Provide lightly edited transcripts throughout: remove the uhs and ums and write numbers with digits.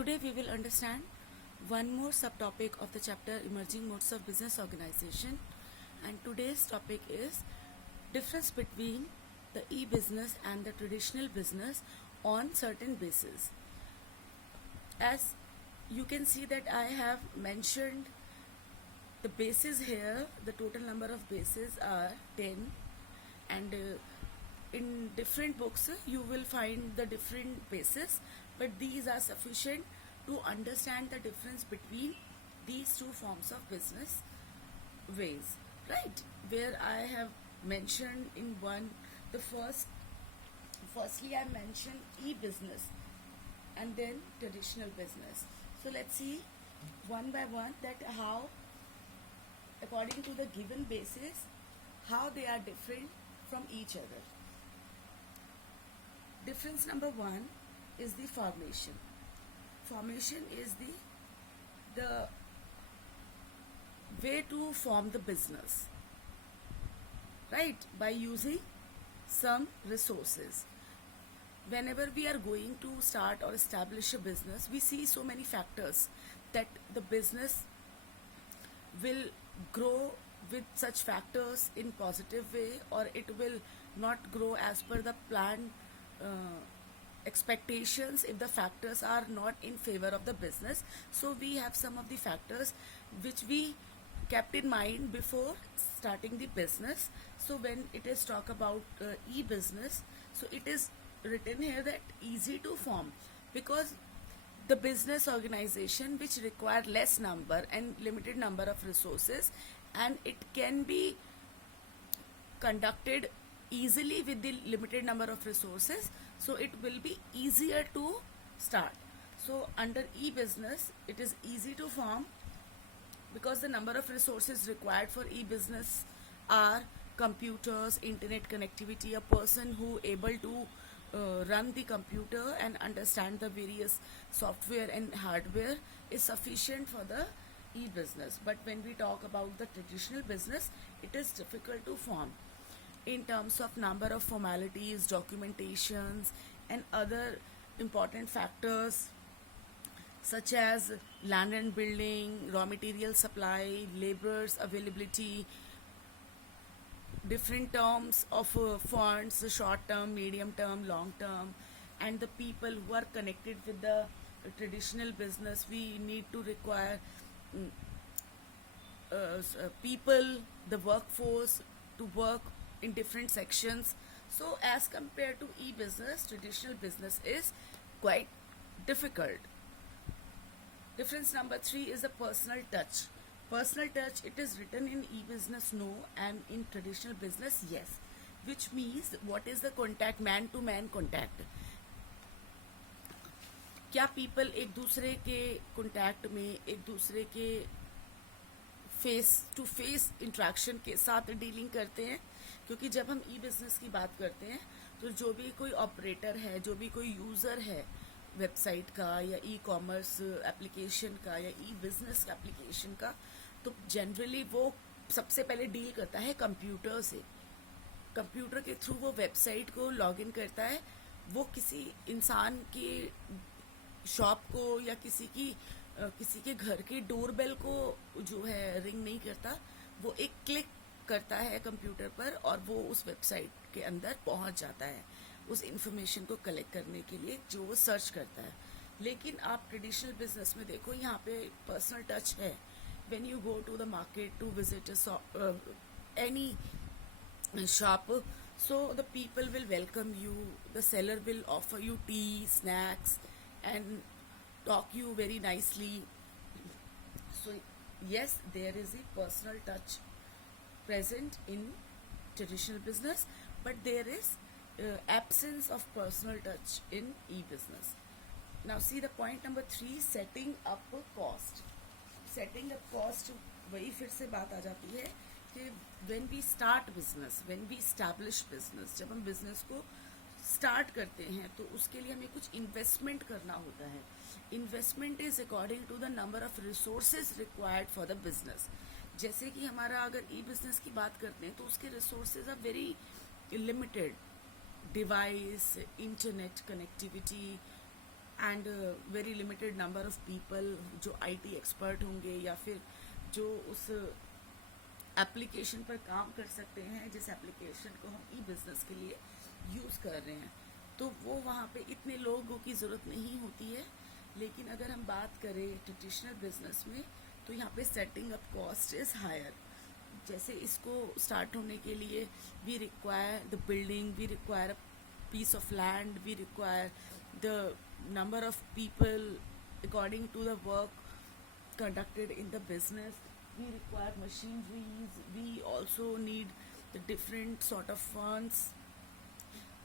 Today we will understand one more subtopic of the chapter Emerging Modes of Business Organization, and today's topic is difference between the e-business and the traditional business on certain bases. As you can see that I have mentioned the bases here, the total number of bases are 10, and in different books you will find the different bases, but these are sufficient to understand the difference between these two forms of business ways, right? Where I have mentioned in one, the firstly I mentioned e-business and then traditional business. So let's see one by one that how, according to the given basis, how they are different from each other. Difference number one is the formation. Formation is the way to form the business, right? By using some resources. Whenever we are going to start or establish a business, we see so many factors that the business will grow with such factors in positive way, or it will not grow as per the planned expectations if the factors are not in favor of the business. So we have some of the factors which we kept in mind before starting the business. So when it is talk about e-business, so it is written here that easy to form, because the business organization which require less number and limited number of resources, and it can be conducted easily with the limited number of resources, so it will be easier to start. So under e-business it is easy to form because the number of resources required for e-business are computers, internet connectivity, a person who able to run the computer and understand the various software and hardware is sufficient for the e-business. But when we talk about the traditional business, it is difficult to form in terms of number of formalities, documentations, and other important factors such as land and building, raw material supply, laborers availability, different terms of funds, short term, medium term, long term, and the people who are connected with the traditional business. We need to require people, the workforce, to work in different sections. So as compared to e-business, traditional business is quite difficult. Difference number 3 is the personal touch. Personal touch, it is written in e-business no, and in traditional business yes, which means what is the contact, man to man contact. क्या people एक दूसरे के contact में, एक दूसरे के face to face interaction के साथ डीलिंग करते हैं? क्योंकि जब हम ई बिज़नेस की बात करते हैं तो जो भी कोई ऑपरेटर है, जो भी कोई यूज़र है वेबसाइट का या ई कॉमर्स एप्लीकेशन का या ई बिज़नेस एप्लीकेशन का, तो जनरली वो सबसे पहले डील करता है कंप्यूटर से. कंप्यूटर के थ्रू वो वेबसाइट को लॉगिन करता है. वो किसी इंसान के शॉप को या किसी के घर के डोरबेल को जो है रिंग नहीं करता. वो एक क्लिक करता है कंप्यूटर पर और वो उस वेबसाइट के अंदर पहुंच जाता है उस इंफॉर्मेशन को कलेक्ट करने के लिए जो वो सर्च करता है. लेकिन आप ट्रेडिशनल बिजनेस में देखो, यहाँ पे पर्सनल टच है. When you go to the market to visit any shop, so the people will welcome you, the seller will offer you tea, snacks, and talk you very nicely. So yes, there is a personal touch present in traditional business, but there is absence of personal touch in e-business. Now see the point number 3, setting up cost. Setting up cost, वही फिर से बात आ जाती है कि when we start business, when we establish business, जब हम business को स्टार्ट करते हैं तो उसके लिए हमें कुछ इन्वेस्टमेंट करना होता है. Investment is according to the number of resources required for the business. जैसे कि हमारा अगर ई बिजनेस की बात करते हैं तो उसके resources are very limited. Device, internet connectivity, and very limited number of people जो आईटी एक्सपर्ट होंगे या फिर जो उस एप्लीकेशन पर काम कर सकते हैं जिस एप्लीकेशन को हम ई बिज़नेस के लिए यूज़ कर रहे हैं, तो वो वहाँ पे इतने लोगों की ज़रूरत नहीं होती है। लेकिन अगर हम बात करें ट्रेडिशनल बिजनेस में, तो यहाँ पे setting up cost is higher. जैसे इसको स्टार्ट होने के लिए we require the building, we require a piece of land, we require the number of people according to the work conducted in the business, we require machineries, we also need the different sort of funds।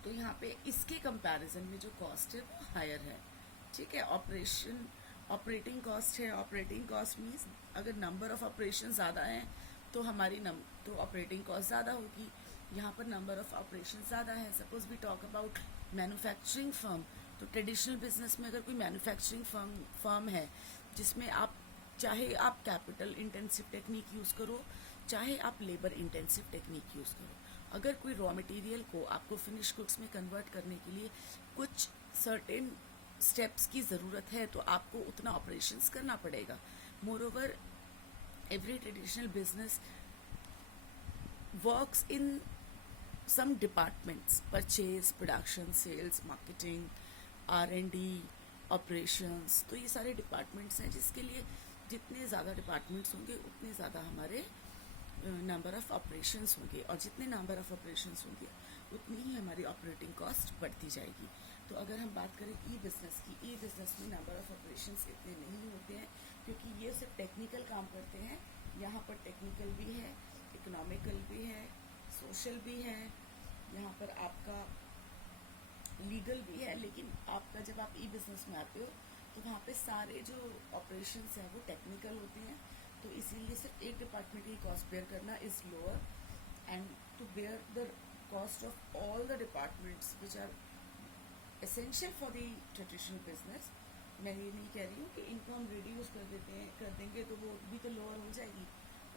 तो यहाँ पे इसके comparison में जो cost है वो higher है। ठीक है, ऑपरेटिंग कॉस्ट है। ऑपरेटिंग कॉस्ट मीन्स अगर नंबर ऑफ ऑपरेशन ज़्यादा हैं तो हमारी तो ऑपरेटिंग कॉस्ट ज़्यादा होगी। यहाँ पर नंबर ऑफ ऑपरेशन ज़्यादा है। Suppose we talk about manufacturing firm, तो ट्रेडिशनल बिजनेस में अगर कोई मैन्युफैक्चरिंग फर्म है जिसमें चाहे आप कैपिटल इंटेंसिव टेक्निक यूज़ करो, चाहे आप लेबर इंटेंसिव टेक्निक यूज़ करो, अगर कोई रॉ मटेरियल को आपको फिनिश गुड्स में कन्वर्ट करने के लिए कुछ सर्टेन स्टेप्स की ज़रूरत है तो आपको उतना ऑपरेशंस करना पड़ेगा। More over every traditional business works in some departments, purchase, production, sales, marketing, R&D, operations। तो ये सारे डिपार्टमेंट्स हैं जिसके लिए जितने ज़्यादा डिपार्टमेंट्स होंगे उतने ज़्यादा हमारे नंबर ऑफ़ ऑपरेशंस होंगे, और जितने नंबर ऑफ़ ऑपरेशंस होंगे उतनी ही हमारी ऑपरेटिंग कॉस्ट बढ़ती जाएगी। तो अगर हम बात करें ई बिज़नेस की, ई बिज़नेस में नंबर ऑफ़ ऑपरेशंस इतने नहीं होते हैं क्योंकि ये सिर्फ टेक्निकल काम करते हैं। यहाँ पर टेक्निकल भी है, इकोनॉमिकल भी है, सोशल भी है, यहाँ पर आपका लीगल भी है। लेकिन आपका जब आप ई बिज़नेस में आते हो तो वहाँ पे सारे जो ऑपरेशंस हैं वो टेक्निकल होते हैं, तो इसीलिए सिर्फ एक डिपार्टमेंट की कॉस्ट बेयर करना is lower, and to bear the cost of all the departments which are essential for the traditional business. मैं ये नहीं कह रही हूँ कि इनको हम रिड्यूस कर देंगे तो वो भी तो लोअर हो जाएगी।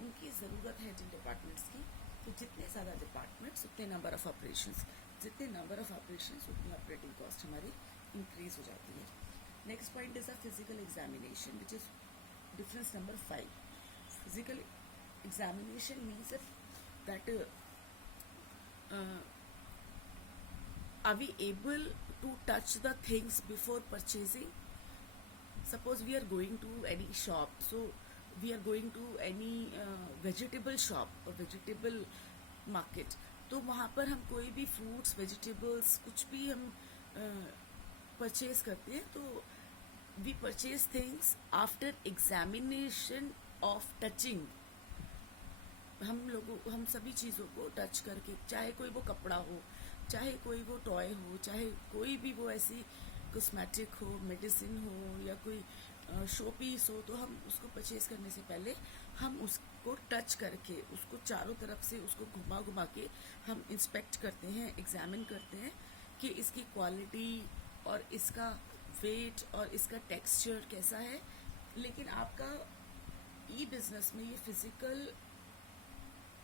उनकी ज़रूरत है जिन डिपार्टमेंट्स की, तो जितने ज़्यादा डिपार्टमेंट्स उतने नंबर ऑफ़ ऑपरेशंस, जितने नंबर ऑफ़ ऑपरेशंस उतनी ऑपरेटिंग कॉस्ट हमारी इंक्रीज हो जाती है। Next point is a physical examination which is difference number 5। Physical examination means that are we able to touch the things before purchasing? Suppose we are going to any shop, so we are going to any vegetable shop or vegetable market, तो वहाँ पर हम कोई भी fruits, vegetables, कुछ भी हम purchase करते हैं तो we purchase things after examination of touching. हम सभी चीज़ों को टच करके, चाहे कोई वो कपड़ा हो, चाहे कोई वो टॉय हो, चाहे कोई भी वो ऐसी कॉस्मेटिक हो, मेडिसिन हो, या कोई शो पीस हो, तो हम उसको परचेज करने से पहले हम उसको टच करके, उसको चारों तरफ से उसको घुमा घुमा के हम इंस्पेक्ट करते हैं, एग्जामिन करते हैं कि इसकी क्वालिटी और इसका वेट और इसका टेक्सचर कैसा है। लेकिन आपका ई बिज़नेस में ये फिज़िकल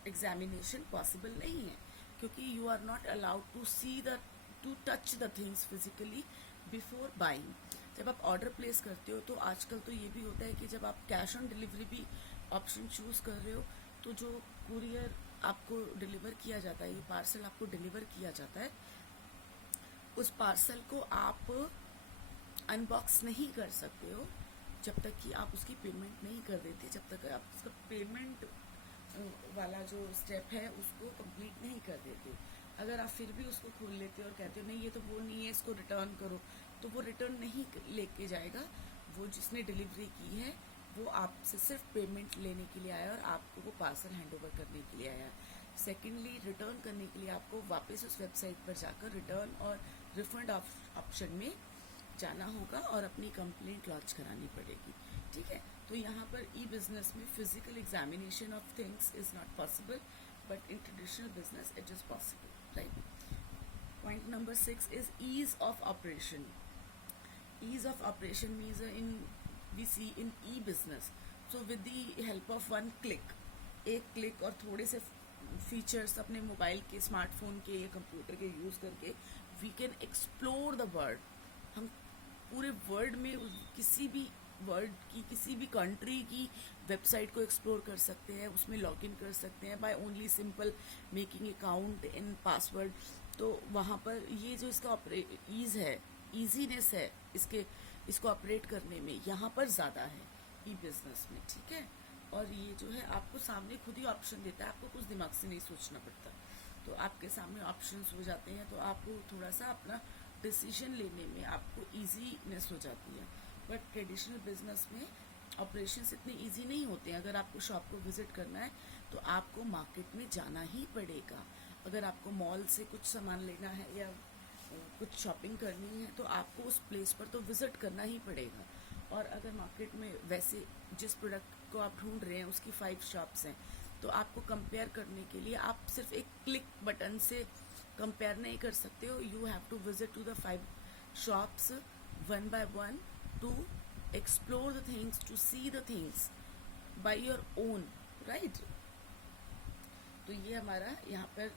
एग्जामिनेशन पॉसिबल नहीं है क्योंकि you are not allowed to touch the things physically before buying. जब आप ऑर्डर प्लेस करते हो तो आजकल तो ये भी होता है कि जब आप कैश ऑन डिलीवरी भी ऑप्शन चूज़ कर रहे हो तो जो कुरियर आपको डिलीवर किया जाता है, ये पार्सल आपको डिलीवर किया जाता है, उस पार्सल को आप अनबॉक्स नहीं कर सकते हो जब तक कि आप उसकी पेमेंट नहीं कर देते, जब तक आप उसका पेमेंट वाला जो स्टेप है उसको कंप्लीट नहीं कर देते। अगर आप फिर भी उसको खोल लेते हो और कहते हो नहीं ये तो वो नहीं है, इसको रिटर्न करो, तो वो रिटर्न नहीं लेके जाएगा। वो जिसने डिलीवरी की है वो आपसे सिर्फ पेमेंट लेने के लिए आया और आपको वो पार्सल हैंड ओवर करने के लिए आया। सेकेंडली, रिटर्न करने के लिए आपको वापस उस वेबसाइट पर जाकर रिटर्न और रिफंड ऑप्शन में जाना होगा और अपनी कंप्लेंट लॉन्च करानी पड़ेगी। ठीक है, तो यहाँ पर ई बिज़नेस में physical examination of things is not possible, but in traditional business it is possible, right. Point number 6 is ease of operation. Ease of operation means we see in e-business, so with the help of one click, एक click और थोड़े से features अपने mobile के, smartphone के या computer के use करके we can explore the world. हम पूरे वर्ल्ड में किसी भी वर्ल्ड की किसी भी कंट्री की वेबसाइट को एक्सप्लोर कर सकते हैं, उसमें लॉग इन कर सकते हैं by only simple making account in password. तो वहाँ पर ये जो इसका ईज है, ईजीनेस है इसको ऑपरेट करने में यहाँ पर ज़्यादा है ई बिजनेस में, ठीक है। और ये जो है आपको सामने खुद ही ऑप्शन देता है, आपको कुछ दिमाग से नहीं सोचना पड़ता, तो आपके सामने ऑप्शंस हो जाते हैं, तो आपको थोड़ा सा अपना डिसीजन लेने में आपको ईजीनेस हो जाती है। बट ट्रेडिशनल बिजनेस में ऑपरेशंस इतने इजी नहीं होते हैं। अगर आपको शॉप को विजिट करना है तो आपको मार्केट में जाना ही पड़ेगा। अगर आपको मॉल से कुछ सामान लेना है या कुछ शॉपिंग करनी है तो आपको उस प्लेस पर तो विजिट करना ही पड़ेगा। और अगर मार्केट में वैसे जिस प्रोडक्ट को आप ढूंढ रहे हैं उसकी 5 शॉप्स हैं, तो आपको कंपेयर करने के लिए आप सिर्फ एक क्लिक बटन से कंपेयर नहीं कर सकते हो। You have to visit to the 5 shops one by one to explore the things, to see the things by your own, right. तो ये हमारा यहाँ पर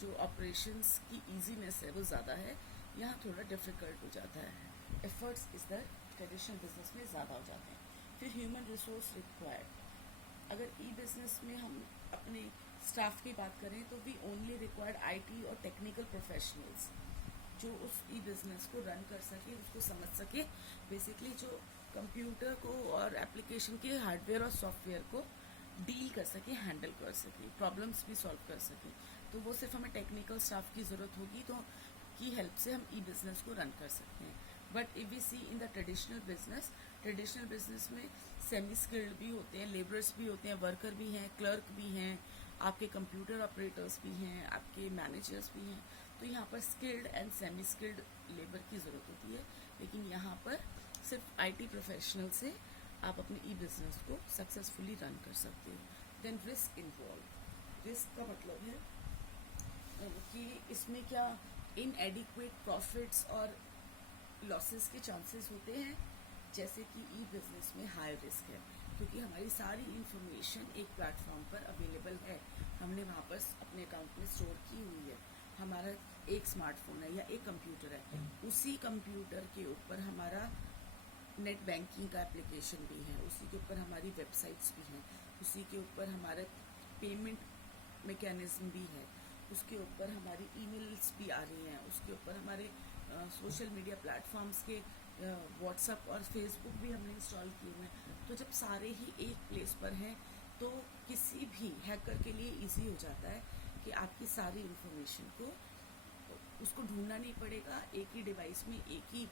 जो ऑपरेशंस की इजीनेस है वो ज़्यादा है, यहाँ थोड़ा डिफिकल्ट हो जाता है। एफर्ट्स इस द ट्रेडिशनल बिजनेस में ज़्यादा हो जाते हैं। फिर ह्यूमन रिसोर्स रिक्वायर्ड। अगर ई बिजनेस में हम अपने स्टाफ की बात करें तो वी ओनली रिक्वायर्ड आईटी और टेक्निकल प्रोफेशनल्स जो उस ई बिजनेस को रन कर सके, उसको समझ सके, बेसिकली जो कंप्यूटर को और एप्लीकेशन के हार्डवेयर और सॉफ्टवेयर को डील कर सके, हैंडल कर सके, प्रॉब्लम्स भी सॉल्व कर सके। तो वो सिर्फ हमें टेक्निकल स्टाफ की ज़रूरत होगी तो की हेल्प से हम ई बिजनेस को रन कर सकते हैं। But if we see in the traditional business में सेमी स्किल्ड भी होते हैं, लेबरर्स भी होते हैं, वर्कर भी हैं, क्लर्क भी हैं, आपके कंप्यूटर ऑपरेटर्स भी हैं, आपके मैनेजर्स भी हैं। तो यहाँ पर skilled and semi skilled labour की ज़रूरत होती है, लेकिन यहाँ पर सिर्फ आईटी प्रोफेशनल से आप अपने ई बिजनेस को सक्सेसफुली रन कर सकते हो। Then risk involve. रिस्क का मतलब है कि इसमें क्या इनएडिक्वेट प्रॉफिट्स और लॉसेस के चांसेस होते हैं, जैसे कि ई बिजनेस में हाई रिस्क है क्योंकि हमारी सारी इंफॉर्मेशन एक प्लेटफॉर्म पर अवेलेबल है, हमने वहाँ पर अपने अकाउंट में स्टोर की हुई है। हमारा एक स्मार्टफोन है या एक कंप्यूटर है, उसी कंप्यूटर के ऊपर हमारा नेट बैंकिंग का एप्लीकेशन भी है, उसी के ऊपर हमारी वेबसाइट्स भी हैं, उसी के ऊपर हमारा पेमेंट मैकेनिज्म भी है, उसके ऊपर हमारी ईमेल्स भी आ रही हैं, उसके ऊपर हमारे सोशल मीडिया प्लेटफॉर्म्स के व्हाट्सएप और फेसबुक भी हमने इंस्टॉल किए हुए हैं। तो जब सारे ही एक प्लेस पर हैं तो किसी भी हैकर के लिए इजी हो जाता है कि आपकी सारी इंफॉर्मेशन को उसको ढूंढना नहीं पड़ेगा, एक ही डिवाइस में एक ही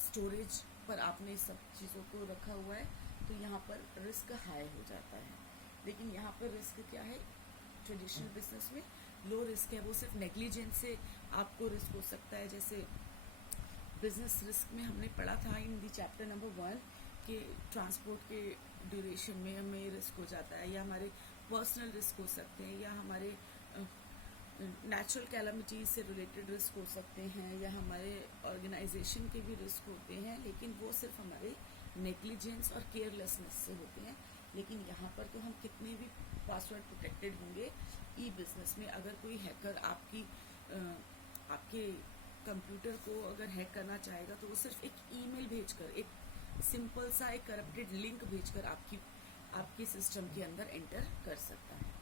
स्टोरेज पर आपने सब चीज़ों को रखा हुआ है, तो यहाँ पर रिस्क हाई हो जाता है। लेकिन यहाँ पर रिस्क क्या है, ट्रेडिशनल बिजनेस में लो रिस्क है, वो सिर्फ नेग्लिजेंस से आपको रिस्क हो सकता है। जैसे बिजनेस रिस्क में हमने पढ़ा था इन दी चैप्टर नंबर 1 कि ट्रांसपोर्ट के ड्यूरेशन में हमें रिस्क हो जाता है, या हमारे पर्सनल रिस्क हो सकते हैं, या हमारे नेचुरल कैलामिटीज से रिलेटेड रिस्क हो सकते हैं, या हमारे ऑर्गेनाइजेशन के भी रिस्क होते हैं, लेकिन वो सिर्फ हमारे नेग्लिजेंस और केयरलेसनेस से होते हैं। लेकिन यहाँ पर तो हम कितने भी पासवर्ड प्रोटेक्टेड होंगे, ई बिजनेस में अगर कोई हैकर आपके कंप्यूटर को अगर हैक करना चाहेगा तो वो सिर्फ एक ईमेल भेजकर, एक सिंपल सा एक करप्टेड लिंक भेजकर आपके सिस्टम के अंदर एंटर कर सकता है।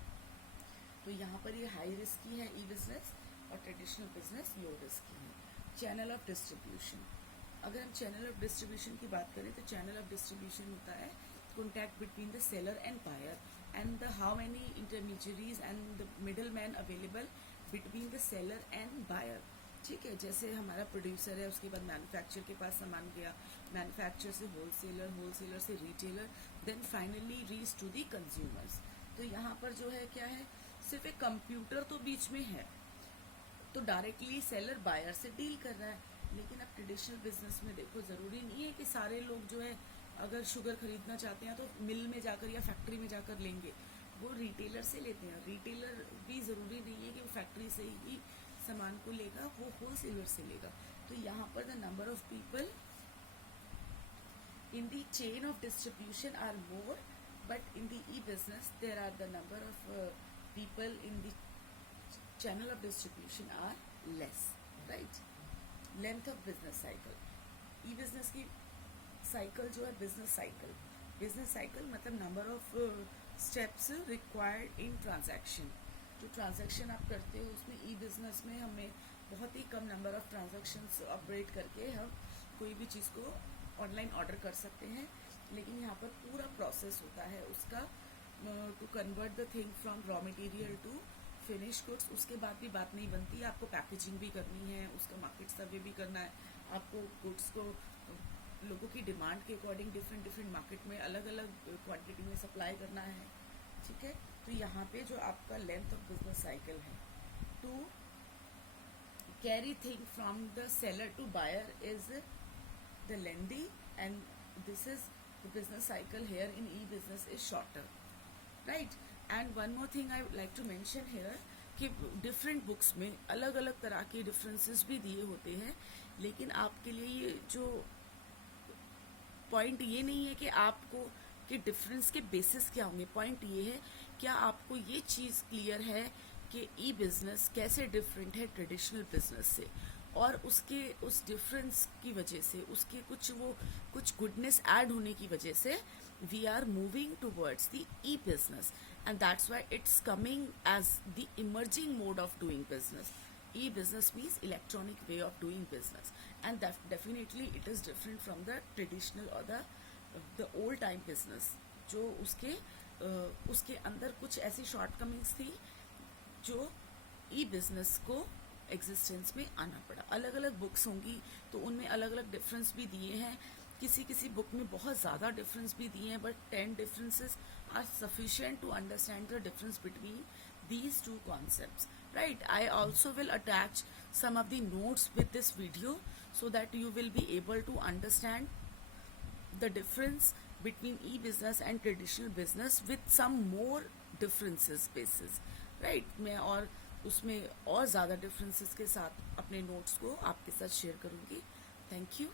तो यहाँ पर ये हाई रिस्क की है ई बिजनेस, और ट्रेडिशनल बिजनेस लो रिस्क की है। Channel of distribution. अगर हम चैनल ऑफ डिस्ट्रीब्यूशन की बात करें तो चैनल ऑफ डिस्ट्रीब्यूशन होता है contact between the seller and buyer and the how many intermediaries and the middle man available between the seller and buyer. ठीक है, जैसे हमारा प्रोड्यूसर है, उसके बाद मैन्युफैक्चरर के पास सामान गया, मैन्युफैक्चरर से होलसेलर, होलसेलर से retailer, then finally reach to the consumers. तो यहाँ पर जो है क्या है, सिर्फ एक कंप्यूटर तो बीच में है, तो डायरेक्टली सेलर बायर से डील कर रहा है। लेकिन अब ट्रेडिशनल बिजनेस में देखो, ज़रूरी नहीं है कि सारे लोग जो है अगर शुगर खरीदना चाहते हैं तो मिल में जाकर या फैक्ट्री में जाकर लेंगे, वो रिटेलर से लेते हैं। रिटेलर भी ज़रूरी नहीं है कि वो फैक्ट्री से ही सामान को लेगा, वो होलसेलर से लेगा। तो यहाँ पर the number of people in the chain of distribution are more, but in the e business there are the number of people in the channel of distribution are less, right? Length of business cycle. E business की cycle जो है business cycle मतलब number of steps required in transaction. जो transaction आप करते हो उसमें ई business में हमें बहुत ही कम नंबर ऑफ ट्रांजैक्शंस ऑपरेट करके हम कोई भी चीज़ को ऑनलाइन ऑर्डर कर सकते हैं, लेकिन यहाँ पर पूरा प्रोसेस होता है उसका to convert the thing from raw material to finish goods. उसके बाद भी बात नहीं बनती है, आपको पैकेजिंग भी करनी है, उसका मार्केट सर्वे भी करना है, आपको गुड्स को लोगों की डिमांड के अकॉर्डिंग डिफरेंट मार्केट में अलग अलग क्वांटिटी में सप्लाई करना है, ठीक है। तो यहाँ पे जो आपका लेंथ ऑफ बिजनेस साइकिल है to carry thing from the seller to buyer is the lengthy, and this is the business cycle here in e business is shorter, right. And one more thing I like to mention here कि different books में अलग अलग तरह के differences भी दिए होते हैं, लेकिन आपके लिए ये जो पॉइंट ये नहीं है कि आपको कि डिफरेंस के बेसिस क्या होंगे, पॉइंट ये है क्या आपको ये चीज़ क्लियर है कि ई बिजनेस कैसे डिफरेंट है ट्रेडिशनल बिजनेस से, और उसके उस डिफरेंस की वजह से उसके कुछ गुडनेस ऐड होने की वजह से we are moving towards the e business, and that's why it's coming as the emerging mode of doing business. E-business means electronic way of doing business, and that definitely it is different from the traditional or the old time business। जो उसके अंदर कुछ ऐसी shortcomings थी जो ई-बिजनेस को existence में आना पड़ा। अलग अलग बुक्स होंगी तो उनमें अलग अलग डिफरेंस भी दिए हैं, किसी बुक में बहुत ज़्यादा डिफरेंस भी दिए हैं, but 10 differences are sufficient to understand the difference between these two concepts, right? I also will attach some of the notes with this video so that you will be able to understand the difference between e-business and traditional business with some more differences basis, right? मैं और उसमें और ज़्यादा differences के साथ अपने notes को आपके साथ share करूँगी। Thank you.